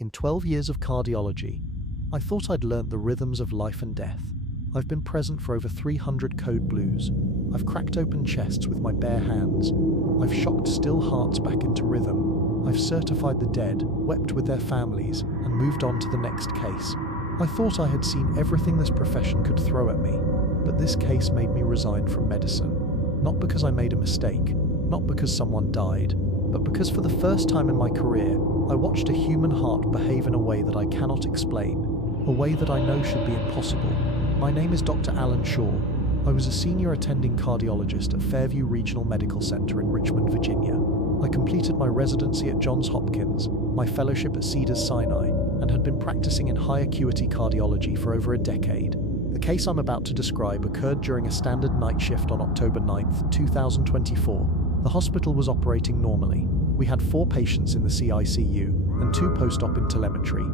In 12 years of cardiology, I thought I'd learnt the rhythms of life and death. I've been present for over 300 code blues. I've cracked open chests with my bare hands. I've shocked still hearts back into rhythm. I've certified the dead, wept with their families, and moved on to the next case. I thought I had seen everything this profession could throw at me, but this case made me resign from medicine. Not because I made a mistake, not because someone died, but because for the first time in my career, I watched a human heart behave in a way that I cannot explain, a way that I know should be impossible. My name is Dr. Alan Shaw. I was a senior attending cardiologist at Fairview Regional Medical Center in Richmond, Virginia. I completed my residency at Johns Hopkins, my fellowship at Cedars-Sinai, and had been practicing in high-acuity cardiology for over a decade. The case I'm about to describe occurred during a standard night shift on October 9, 2024. The hospital was operating normally. We had 4 patients in the CICU and 2 post-op in telemetry.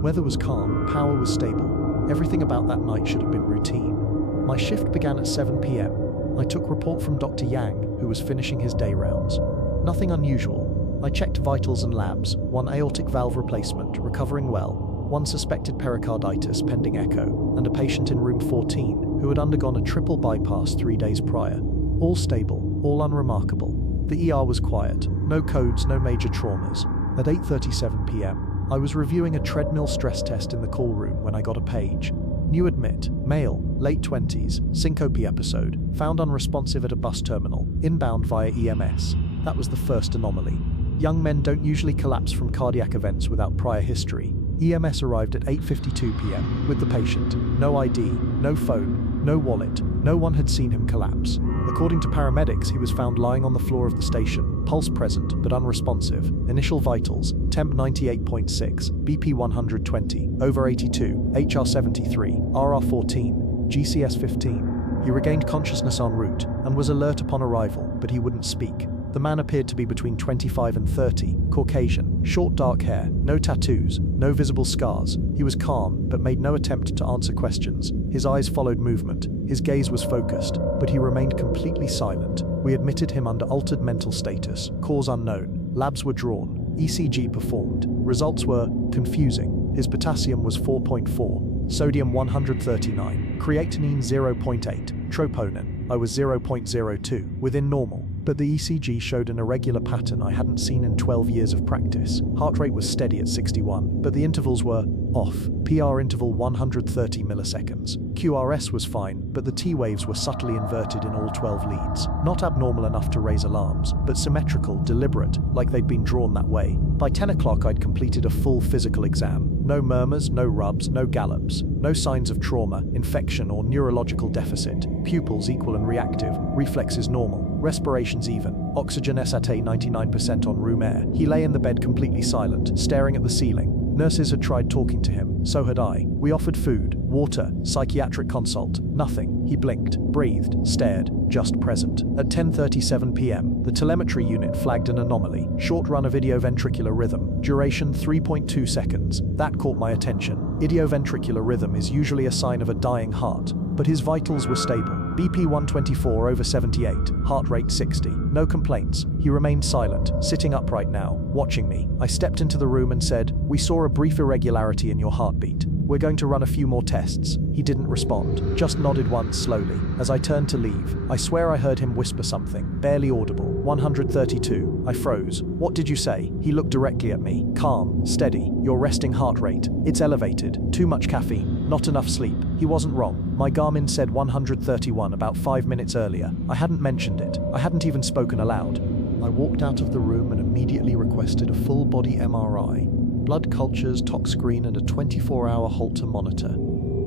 Weather was calm, power was stable. Everything about that night should have been routine. My shift began at 7 p.m. I took report from Dr. Yang, who was finishing his day rounds. Nothing unusual. I checked vitals and labs, 1 aortic valve replacement, recovering well, 1 suspected pericarditis pending echo, and a patient in room 14 who had undergone a triple bypass 3 days prior. All stable, all unremarkable. The ER was quiet, no codes, no major traumas. At 8:37 p.m., I was reviewing a treadmill stress test in the call room when I got a page. New admit, male, late 20s, syncope episode, found unresponsive at a bus terminal, inbound via EMS. That was the first anomaly. Young men don't usually collapse from cardiac events without prior history. EMS arrived at 8:52 p.m. with the patient. No ID, no phone, no wallet. No one had seen him collapse. According to paramedics, he was found lying on the floor of the station, pulse present but unresponsive. Initial vitals, temp 98.6, BP 120, over 82, HR 73, RR 14, GCS 15. He regained consciousness en route and was alert upon arrival, but he wouldn't speak. The man appeared to be between 25 and 30, Caucasian, short dark hair, no tattoos, no visible scars. He was calm, but made no attempt to answer questions. His eyes followed movement. His gaze was focused, but he remained completely silent. We admitted him under altered mental status, cause unknown. Labs were drawn, ECG performed. Results were confusing. His potassium was 4.4, sodium 139, creatinine 0.8, troponin, I was 0.02, within normal. But the ECG showed an irregular pattern I hadn't seen in 12 years of practice. Heart rate was steady at 61, but the intervals were off. PR interval 130 milliseconds. QRS was fine, but the T waves were subtly inverted in all 12 leads. Not abnormal enough to raise alarms, but symmetrical, deliberate, like they'd been drawn that way. By 10 o'clock I'd completed a full physical exam. No murmurs, no rubs, no gallops. No signs of trauma, infection or neurological deficit. Pupils equal and reactive. Reflexes normal. Respirations even. Oxygen SAT 99% on room air. He lay in the bed completely silent, staring at the ceiling. Nurses had tried talking to him, so had I. We offered food, water, psychiatric consult. Nothing. He blinked, breathed, stared, just present. At 10:37 p.m., the telemetry unit flagged an anomaly. Short run of idioventricular rhythm. Duration 3.2 seconds. That caught my attention. Idioventricular rhythm is usually a sign of a dying heart, but his vitals were stable. BP 124 over 78, heart rate 60. No complaints. He remained silent, sitting upright now, watching me. I stepped into the room and said, "We saw a brief irregularity in your heartbeat. We're going to run a few more tests." He didn't respond, just nodded once slowly. As I turned to leave, I swear I heard him whisper something, barely audible. 132. I froze. "What did you say?" He looked directly at me. "Calm, steady. Your resting heart rate. It's elevated. Too much caffeine. Not enough sleep." He wasn't wrong. My Garmin said 131 about 5 minutes earlier. I hadn't mentioned it. I hadn't even spoken aloud. I walked out of the room and immediately requested a full-body MRI. Blood cultures, tox screen, and a 24-hour Holter monitor.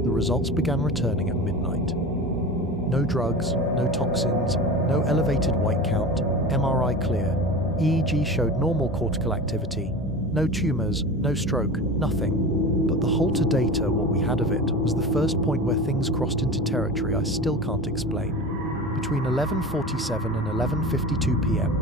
The results began returning at midnight. No drugs, no toxins, no elevated white count, MRI clear. EEG showed normal cortical activity. No tumors, no stroke, nothing. But the Holter data, what we had of it, was the first point where things crossed into territory I still can't explain. Between 11:47 and 11:52 p.m.,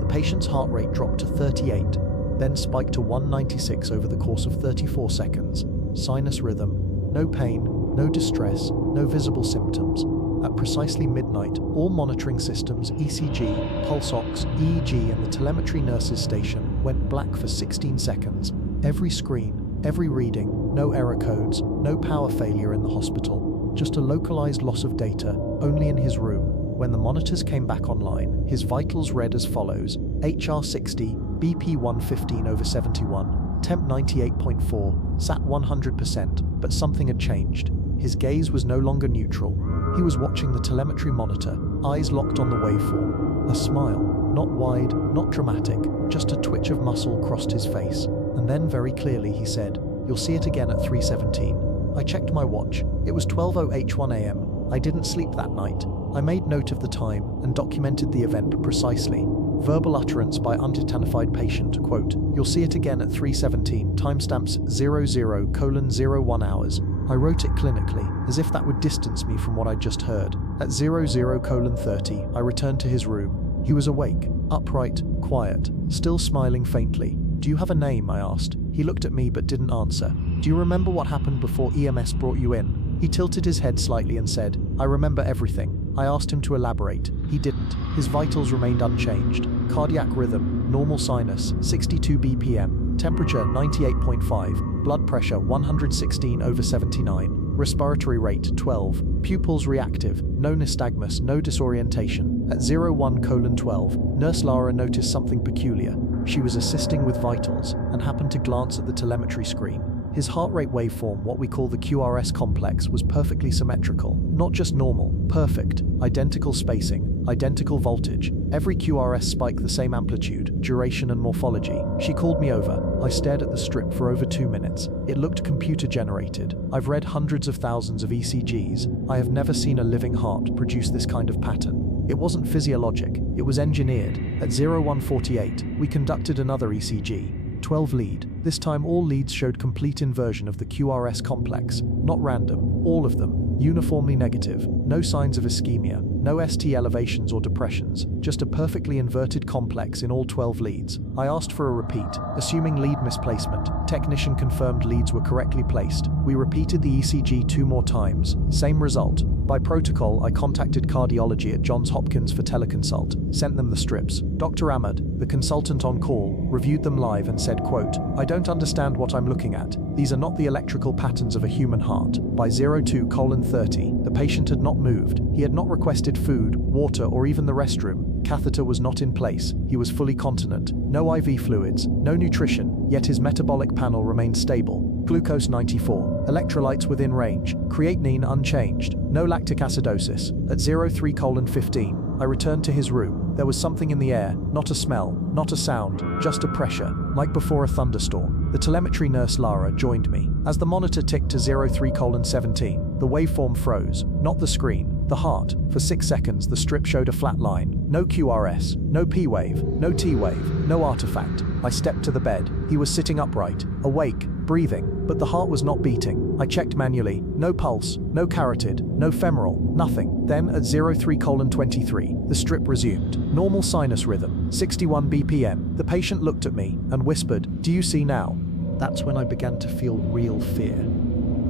the patient's heart rate dropped to 38, then spiked to 196 over the course of 34 seconds. Sinus rhythm, no pain, no distress, no visible symptoms. At precisely midnight, all monitoring systems, ECG, pulse ox, EEG and the telemetry nurses station went black for 16 seconds. Every screen, every reading, no error codes, no power failure in the hospital, just a localized loss of data, only in his room. When the monitors came back online, his vitals read as follows: HR60, BP 115/71, temp 98.4, sat 100%, but something had changed. His gaze was no longer neutral. He was watching the telemetry monitor, eyes locked on the waveform. A smile, not wide, not dramatic, just a twitch of muscle crossed his face. And then very clearly he said, "You'll see it again at 3:17. I checked my watch. It was 12:01 a.m. I didn't sleep that night. I made note of the time and documented the event precisely. Verbal utterance by unidentified patient, quote, "You'll see it again at 3:17, timestamps 00:01 hours. I wrote it clinically, as if that would distance me from what I'd just heard. At 00:30, I returned to his room. He was awake, upright, quiet, still smiling faintly. "Do you have a name?" I asked. He looked at me but didn't answer. "Do you remember what happened before EMS brought you in?" He tilted his head slightly and said, "I remember everything." I asked him to elaborate. He didn't. His vitals remained unchanged. Cardiac rhythm, normal sinus, 62 BPM, temperature 98.5, blood pressure 116/79, respiratory rate 12, pupils reactive, no nystagmus, no disorientation. At 01:12, Nurse Lara noticed something peculiar. She was assisting with vitals and happened to glance at the telemetry screen. His heart rate waveform, what we call the QRS complex, was perfectly symmetrical. Not just normal, perfect, identical spacing, identical voltage. Every QRS spike the same amplitude, duration and morphology. She called me over. I stared at the strip for over 2 minutes. It looked computer generated. I've read hundreds of thousands of ECGs. I have never seen a living heart produce this kind of pattern. It wasn't physiologic, it was engineered. At 01:48, we conducted another ECG. 12 lead. This time all leads showed complete inversion of the QRS complex. Not random, all of them. Uniformly negative. No signs of ischemia. No ST elevations or depressions. Just a perfectly inverted complex in all 12 leads. I asked for a repeat, assuming lead misplacement. Technician confirmed leads were correctly placed. We repeated the ECG 2 more times. Same result. By protocol, I contacted cardiology at Johns Hopkins for teleconsult, sent them the strips. Dr. Ahmed, the consultant on call, reviewed them live and said, quote, "I don't understand what I'm looking at. These are not the electrical patterns of a human heart." By 02:30, the patient had not moved. He had not requested food, water, or even the restroom. Catheter was not in place. He was fully continent. No IV fluids, no nutrition, yet his metabolic panel remained stable. Glucose 94, electrolytes within range, creatinine unchanged, no lactic acidosis. At 03:15, I returned to his room. There was something in the air, not a smell, not a sound, just a pressure, like before a thunderstorm. The telemetry nurse Lara joined me. As the monitor ticked to 03:17, the waveform froze, not the screen, the heart. For 6 seconds, the strip showed a flat line. No QRS, no P-wave, no T-wave, no artifact. I stepped to the bed. He was sitting upright, awake, breathing, but the heart was not beating. I checked manually. No pulse, no carotid, no femoral, nothing. Then at 03:23, the strip resumed. Normal sinus rhythm, 61 BPM. The patient looked at me and whispered, "Do you see now?" That's when I began to feel real fear.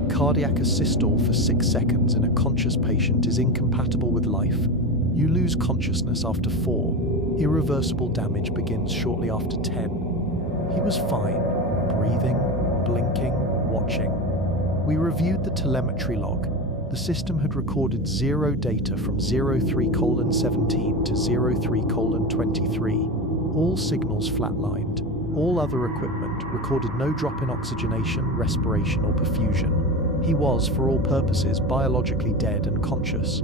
Cardiac asystole for 6 seconds in a conscious patient is incompatible with life. You lose consciousness after 4. Irreversible damage begins shortly after 10. He was fine, breathing, blinking, watching. We reviewed the telemetry log. The system had recorded 0 data from 03:17 to 03:23. All signals flatlined. All other equipment recorded no drop in oxygenation, respiration, or perfusion. He was, for all purposes, biologically dead and conscious.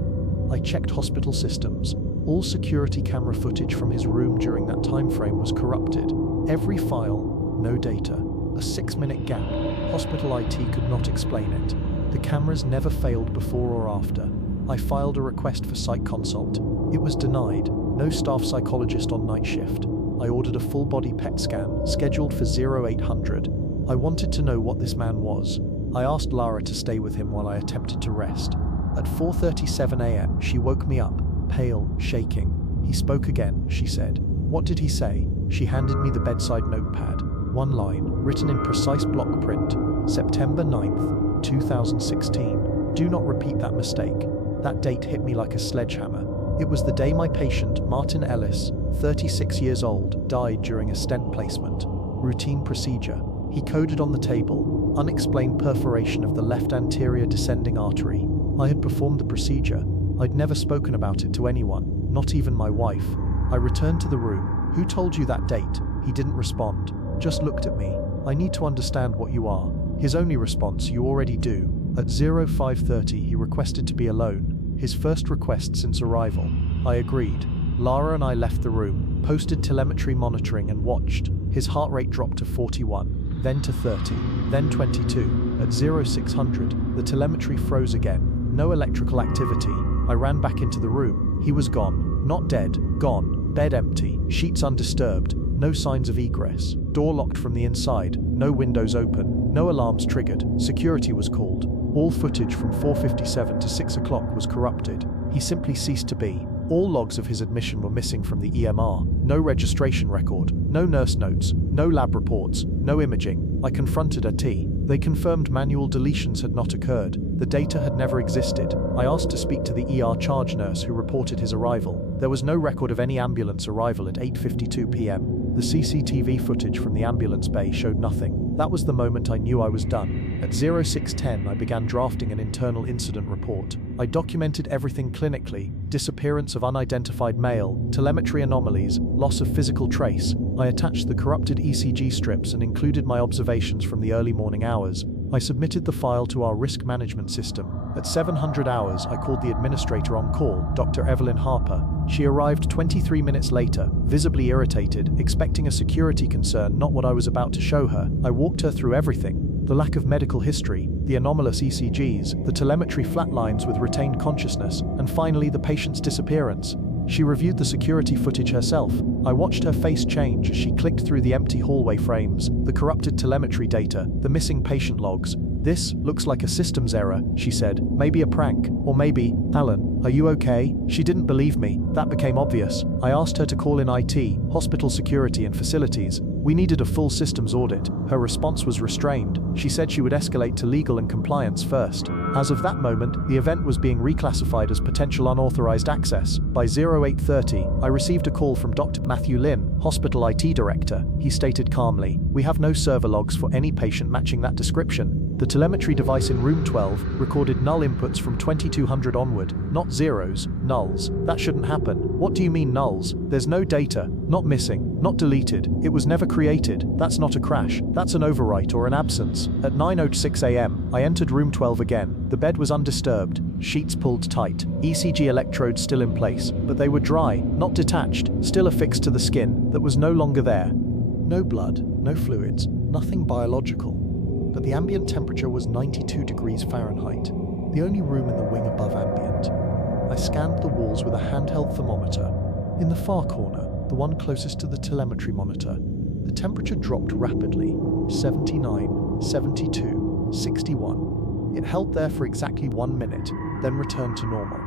I checked hospital systems. All security camera footage from his room during that time frame was corrupted. Every file, no data. A 6-minute gap. Hospital IT could not explain it. The cameras never failed before or after. I filed a request for psych consult. It was denied. No staff psychologist on night shift. I ordered a full-body PET scan, scheduled for 0800. I wanted to know what this man was. I asked Lara to stay with him while I attempted to rest. At 4:37 a.m., she woke me up, pale, shaking. "He spoke again," she said. "What did he say?" She handed me the bedside notepad. One line, written in precise block print. September 9th, 2016. Do not repeat that mistake. That date hit me like a sledgehammer. It was the day my patient, Martin Ellis, 36 years old, died during a stent placement. Routine procedure. He coded on the table, "Unexplained perforation of the left anterior descending artery." I had performed the procedure. I'd never spoken about it to anyone, not even my wife. I returned to the room. "Who told you that date?" He didn't respond, just looked at me. "I need to understand what you are." His only response, "You already do." At 05:30 he requested to be alone, his first request since arrival. I agreed. Lara and I left the room, posted telemetry monitoring and watched. His heart rate dropped to 41, then to 30, then 22. At 0600, the telemetry froze again. No electrical activity. I ran back into the room. He was gone. Not dead, gone. Bed empty, sheets undisturbed, no signs of egress. Door locked from the inside, no windows open, no alarms triggered. Security was called. All footage from 4:57 to 6 o'clock was corrupted. He simply ceased to be. All logs of his admission were missing from the EMR. No registration record, no nurse notes, no lab reports, no imaging. I confronted AT. They confirmed manual deletions had not occurred. The data had never existed. I asked to speak to the ER charge nurse who reported his arrival. There was no record of any ambulance arrival at 8:52 p.m. The CCTV footage from the ambulance bay showed nothing. That was the moment I knew I was done. At 0610, I began drafting an internal incident report. I documented everything clinically: disappearance of unidentified male, telemetry anomalies, loss of physical trace. I attached the corrupted ECG strips and included my observations from the early morning hours. I submitted the file to our risk management system. At 700 hours, I called the administrator on call, Dr. Evelyn Harper. She arrived 23 minutes later, visibly irritated, expecting a security concern, not what I was about to show her. I walked her through everything: the lack of medical history, the anomalous ECGs, the telemetry flatlines with retained consciousness, and finally the patient's disappearance. She reviewed the security footage herself. I watched her face change as she clicked through the empty hallway frames, the corrupted telemetry data, the missing patient logs. "This looks like a systems error," she said. "Maybe a prank, or maybe, Alan, are you okay?" She didn't believe me. That became obvious. I asked her to call in IT, hospital security and facilities. We needed a full systems audit. Her response was restrained. She said she would escalate to legal and compliance first. As of that moment, the event was being reclassified as potential unauthorized access. By 0830, I received a call from Dr. Matthew Lynn, hospital IT director. He stated calmly, "We have no server logs for any patient matching that description. The telemetry device in room 12 recorded null inputs from 2200 onward, not zeros, nulls. That shouldn't happen." "What do you mean nulls? There's no data, not missing, not deleted. It was never created. That's not a crash. That's an overwrite or an absence." At 9:06 a.m., I entered room 12 again. The bed was undisturbed, sheets pulled tight, ECG electrodes still in place, but they were dry, not detached, still affixed to the skin that was no longer there. No blood, no fluids, nothing biological. But the ambient temperature was 92 degrees Fahrenheit, the only room in the wing above ambient. I scanned the walls with a handheld thermometer. In the far corner, the one closest to the telemetry monitor, the temperature dropped rapidly: 79, 72, 61. It held there for exactly 1 minute, then returned to normal.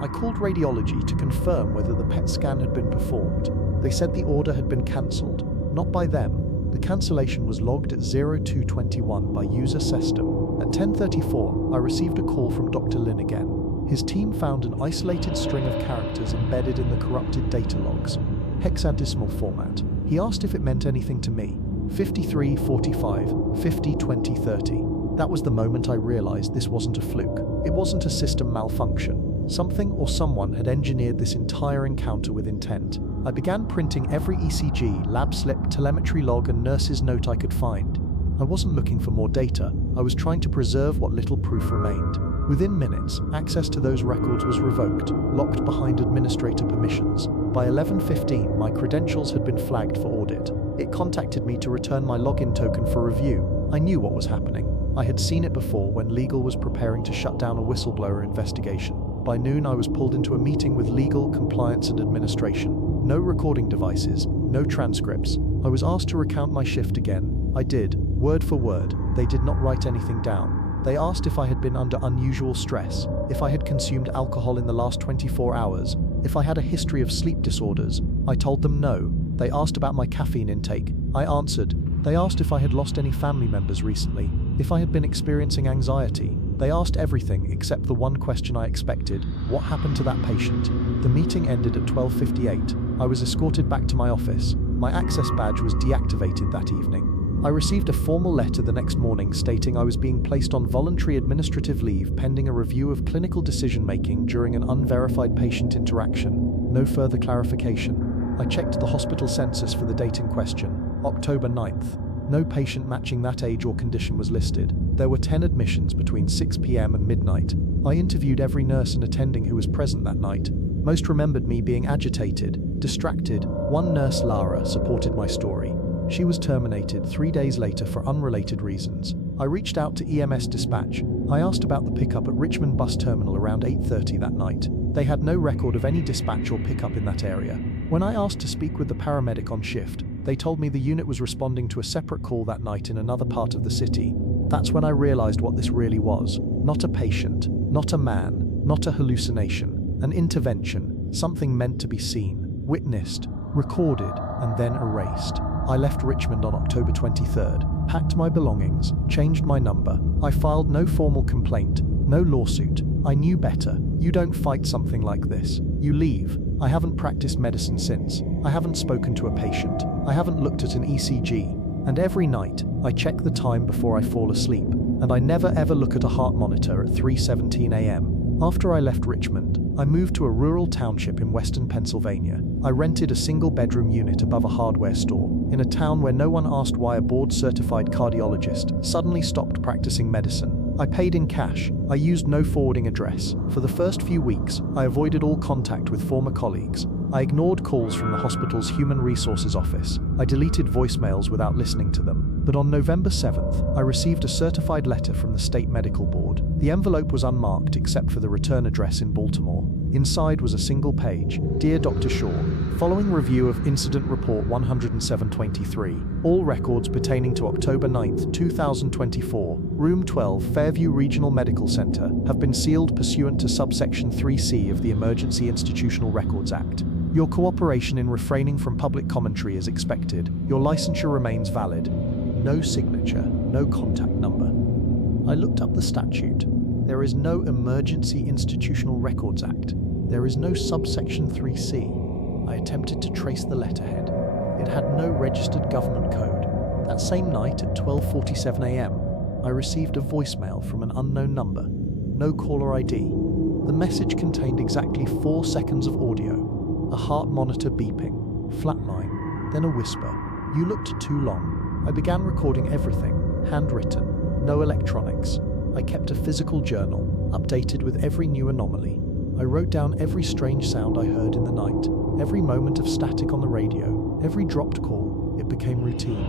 I called radiology to confirm whether the PET scan had been performed. They said the order had been cancelled, not by them. The cancellation was logged at 0221 by user system. At 10:34, I received a call from Dr. Lin again. His team found an isolated string of characters embedded in the corrupted data logs, hexadecimal format. He asked if it meant anything to me. 53, 45, 50, 20, 30. That was the moment I realized this wasn't a fluke. It wasn't a system malfunction. Something or someone had engineered this entire encounter with intent. I began printing every ECG, lab slip, telemetry log, and nurse's note I could find. I wasn't looking for more data. I was trying to preserve what little proof remained. Within minutes, access to those records was revoked, locked behind administrator permissions. By 11:15, my credentials had been flagged for audit. It contacted me to return my login token for review. I knew what was happening. I had seen it before when legal was preparing to shut down a whistleblower investigation. By noon, I was pulled into a meeting with legal, compliance, and administration. No recording devices, no transcripts. I was asked to recount my shift again. I did, word for word. They did not write anything down. They asked if I had been under unusual stress, if I had consumed alcohol in the last 24 hours, if I had a history of sleep disorders. I told them no. They asked about my caffeine intake. I answered. They asked if I had lost any family members recently, if I had been experiencing anxiety. They asked everything except the one question I expected: what happened to that patient? The meeting ended at 12:58. I was escorted back to my office. My access badge was deactivated that evening. I received a formal letter the next morning stating I was being placed on voluntary administrative leave pending a review of clinical decision-making during an unverified patient interaction. No further clarification. I checked the hospital census for the date in question, October 9th. No patient matching that age or condition was listed. There were 10 admissions between 6 p.m. and midnight. I interviewed every nurse and attending who was present that night. Most remembered me being agitated, distracted. One nurse, Lara, supported my story. She was terminated 3 days later for unrelated reasons. I reached out to EMS dispatch. I asked about the pickup at Richmond bus terminal around 8:30 that night. They had no record of any dispatch or pickup in that area. When I asked to speak with the paramedic on shift, they told me the unit was responding to a separate call that night in another part of the city. That's when I realized what this really was. Not a patient, not a man, not a hallucination. An intervention, something meant to be seen, witnessed, recorded, and then erased. I left Richmond on October 23rd, packed my belongings, changed my number. I filed no formal complaint, no lawsuit. I knew better. You don't fight something like this. You leave. I haven't practiced medicine since. I haven't spoken to a patient. I haven't looked at an ECG. And every night, I check the time before I fall asleep. And I never ever look at a heart monitor at 3:17 a.m. After I left Richmond, I moved to a rural township in western Pennsylvania. I rented a single-bedroom unit above a hardware store, in a town where no one asked why a board-certified cardiologist suddenly stopped practicing medicine. I paid in cash. I used no forwarding address. For the first few weeks, I avoided all contact with former colleagues. I ignored calls from the hospital's human resources office. I deleted voicemails without listening to them. But on November 7th, I received a certified letter from the state medical board. The envelope was unmarked except for the return address in Baltimore. Inside was a single page. Dear Dr. Shaw, following review of Incident Report 10723, all records pertaining to October 9th, 2024, Room 12, Fairview Regional Medical Center, have been sealed pursuant to subsection 3C of the Emergency Institutional Records Act. Your cooperation in refraining from public commentary is expected. Your licensure remains valid. No signature, no contact number. I looked up the statute. There is no Emergency Institutional Records Act. There is no subsection 3C. I attempted to trace the letterhead. It had no registered government code. That same night at 12:47 a.m., I received a voicemail from an unknown number. No caller ID. The message contained exactly 4 seconds of audio. A heart monitor beeping, flatline, then a whisper. You looked too long. I began recording everything, handwritten, no electronics. I kept a physical journal, updated with every new anomaly. I wrote down every strange sound I heard in the night, every moment of static on the radio, every dropped call. It became routine.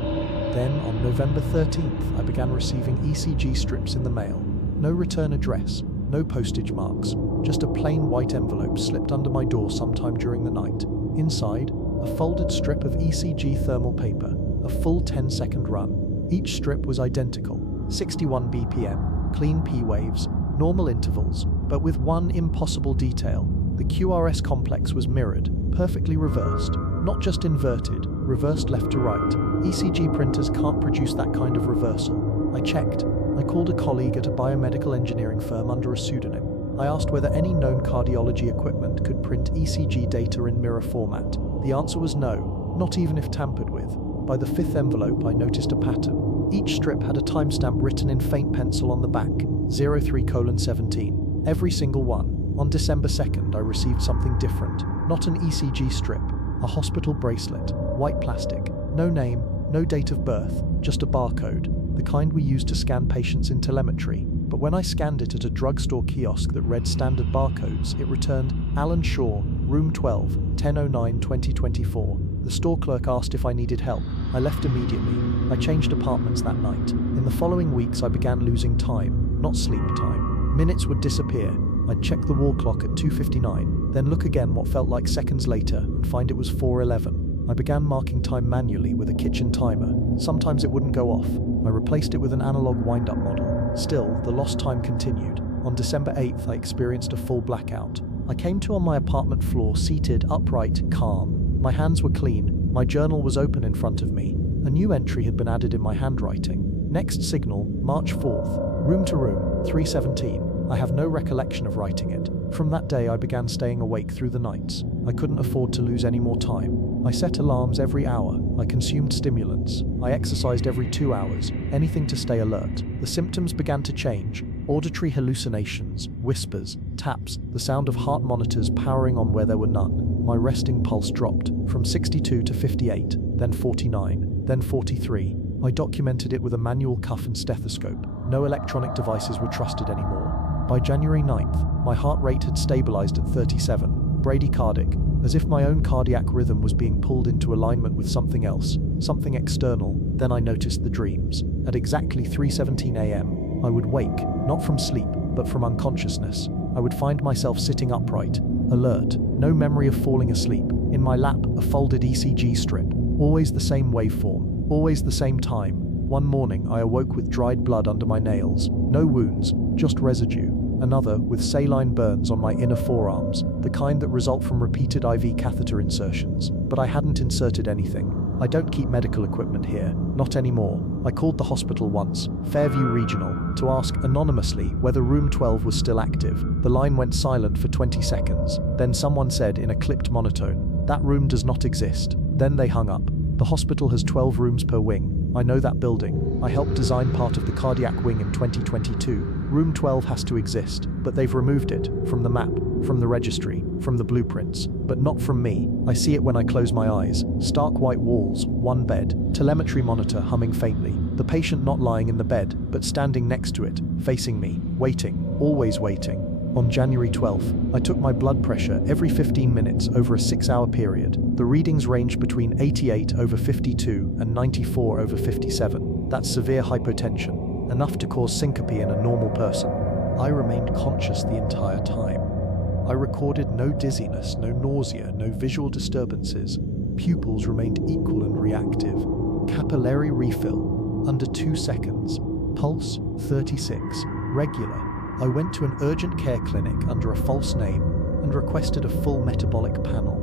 Then, on November 13th, I began receiving ECG strips in the mail. No return address, no postage marks, just a plain white envelope slipped under my door sometime during the night. Inside, a folded strip of ECG thermal paper, a full 10-second run. Each strip was identical, 61 BPM, clean P waves, normal intervals, but with one impossible detail. The QRS complex was mirrored, perfectly reversed, not just inverted, reversed left to right. ECG printers can't produce that kind of reversal. I checked. I called a colleague at a biomedical engineering firm under a pseudonym. I asked whether any known cardiology equipment could print ECG data in mirror format. The answer was no, not even if tampered with. By the 5th envelope, I noticed a pattern. Each strip had a timestamp written in faint pencil on the back, 03:17. Every single one. On December 2nd, I received something different. Not an ECG strip, a hospital bracelet, white plastic, no name, no date of birth, just a barcode, the kind we use to scan patients in telemetry. But when I scanned it at a drugstore kiosk that read standard barcodes, it returned, Alan Shaw, Room 12, 10/09/2024. The store clerk asked if I needed help. I left immediately. I changed apartments that night. In the following weeks, I began losing time, not sleep time. Minutes would disappear. I'd check the wall clock at 2:59, then look again what felt like seconds later and find it was 4:11. I began marking time manually with a kitchen timer. Sometimes it wouldn't go off. I replaced it with an analog wind-up model. Still, the lost time continued. On December 8th, I experienced a full blackout. I came to on my apartment floor, seated, upright, calm. My hands were clean. My journal was open in front of me. A new entry had been added in my handwriting. Next signal, March 4th. Room to room, 3:17. I have no recollection of writing it. From that day, I began staying awake through the nights. I couldn't afford to lose any more time. I set alarms every hour. I consumed stimulants. I exercised every 2 hours, anything to stay alert. The symptoms began to change. Auditory hallucinations, whispers, taps, the sound of heart monitors powering on where there were none. My resting pulse dropped from 62 to 58, then 49, then 43. I documented it with a manual cuff and stethoscope. No electronic devices were trusted anymore. By January 9th, my heart rate had stabilized at 37, bradycardic, as if my own cardiac rhythm was being pulled into alignment with something else, something external. Then I noticed the dreams. At exactly 3:17 a.m., I would wake, not from sleep, but from unconsciousness. I would find myself sitting upright, alert, no memory of falling asleep. In my lap, a folded ECG strip, always the same waveform, always the same time. One morning, I awoke with dried blood under my nails. No wounds, just residue. Another, with saline burns on my inner forearms, the kind that result from repeated IV catheter insertions. But I hadn't inserted anything. I don't keep medical equipment here, not anymore. I called the hospital once, Fairview Regional, to ask anonymously whether room 12 was still active. The line went silent for 20 seconds. Then someone said in a clipped monotone, "That room does not exist." Then they hung up. The hospital has 12 rooms per wing. I know that building. I helped design part of the cardiac wing in 2022. Room 12 has to exist, but they've removed it from the map, from the registry, from the blueprints, but not from me. I see it when I close my eyes. Stark white walls, one bed, telemetry monitor humming faintly. The patient not lying in the bed, but standing next to it, facing me, waiting, always waiting. On January 12th, I took my blood pressure every 15 minutes over a 6-hour period. The readings ranged between 88 over 52 and 94 over 57. That's severe hypotension, enough to cause syncope in a normal person. I remained conscious the entire time. I recorded no dizziness, no nausea, no visual disturbances. Pupils remained equal and reactive. Capillary refill, under 2 seconds. Pulse, 36. Regular. I went to an urgent care clinic under a false name and requested a full metabolic panel.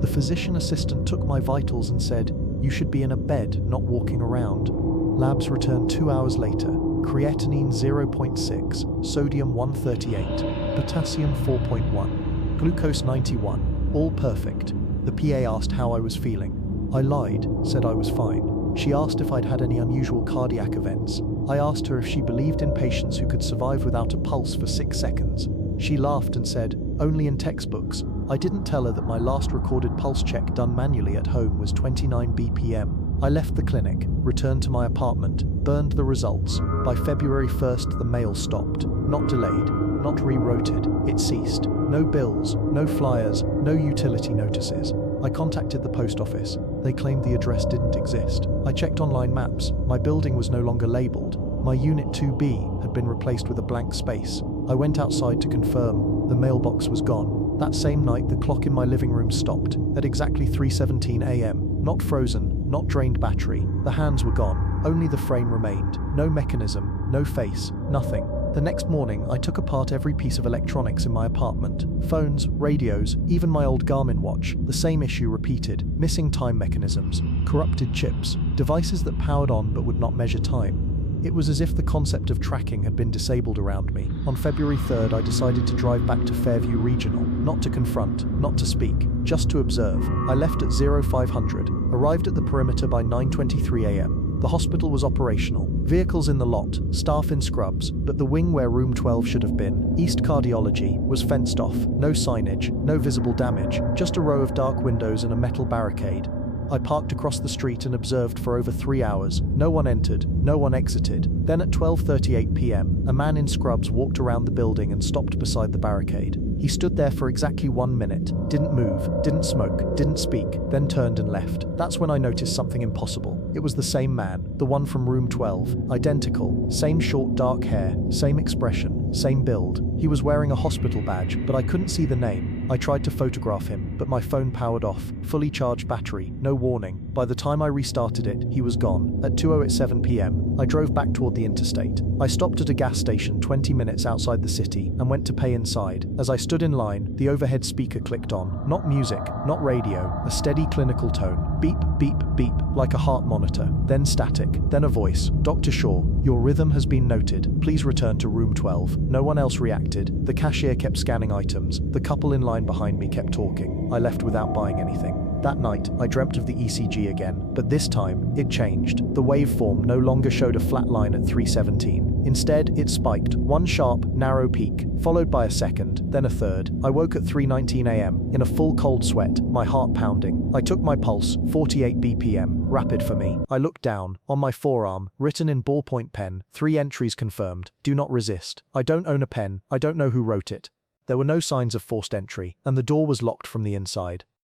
The physician assistant took my vitals and said, "You should be in a bed, not walking around." Labs returned 2 hours later. Creatinine 0.6, sodium 138, potassium 4.1, glucose 91, all perfect. The PA asked how I was feeling. I lied, said I was fine. She asked if I'd had any unusual cardiac events. I asked her if she believed in patients who could survive without a pulse for 6 seconds. She laughed and said, "Only in textbooks." I didn't tell her that my last recorded pulse check done manually at home was 29 BPM. I left the clinic, returned to my apartment, burned the results. By February 1st, the mail stopped. Not delayed, not rerouted. It ceased. No bills, no flyers, no utility notices. I contacted the post office. They claimed the address didn't exist. I checked online maps. My building was no longer labeled. My Unit 2B had been replaced with a blank space. I went outside to confirm. The mailbox was gone. That same night, the clock in my living room stopped at exactly 3:17 a.m. Not frozen, not drained battery. The hands were gone. Only the frame remained. No mechanism, no face, nothing. The next morning, I took apart every piece of electronics in my apartment. Phones, radios, even my old Garmin watch. The same issue repeated. Missing time mechanisms, corrupted chips, devices that powered on but would not measure time. It was as if the concept of tracking had been disabled around me. On February 3rd, I decided to drive back to Fairview Regional, not to confront, not to speak, just to observe. I left at 0500, arrived at the perimeter by 9:23 a.m. The hospital was operational, vehicles in the lot, staff in scrubs, but the wing where room 12 should have been, East Cardiology, was fenced off. No signage, no visible damage, just a row of dark windows and a metal barricade. I parked across the street and observed for over 3 hours. No one entered, no one exited. Then at 12:38 p.m., a man in scrubs walked around the building and stopped beside the barricade. He stood there for exactly 1 minute, didn't move, didn't smoke, didn't speak, then turned and left. That's when I noticed something impossible. It was the same man, the one from room 12, identical, same short dark hair, same expression, same build. He was wearing a hospital badge, but I couldn't see the name. I tried to photograph him, but my phone powered off, fully charged battery, no warning. By the time I restarted it, he was gone. At 2:07 p.m., I drove back toward the interstate. I stopped at a gas station 20 minutes outside the city and went to pay inside. As I stood in line, the overhead speaker clicked on. Not music, not radio, a steady clinical tone. Beep, beep, beep, like a heart monitor. Then static, then a voice. "Dr. Shaw, your rhythm has been noted. Please return to room 12. No one else reacted. The cashier kept scanning items. The couple in line behind me kept talking. I left without buying anything. That night, I dreamt of the ECG again, but this time, it changed. The waveform no longer showed a flat line at 317. Instead, it spiked, one sharp, narrow peak, followed by a second, then a third. I woke at 3:19 a.m., in a full cold sweat, my heart pounding. I took my pulse, 48 BPM, rapid for me. I looked down, on my forearm, written in ballpoint pen, 3 entries confirmed, do not resist. I don't own a pen, I don't know who wrote it. There were no signs of forced entry, and the door was locked from the inside.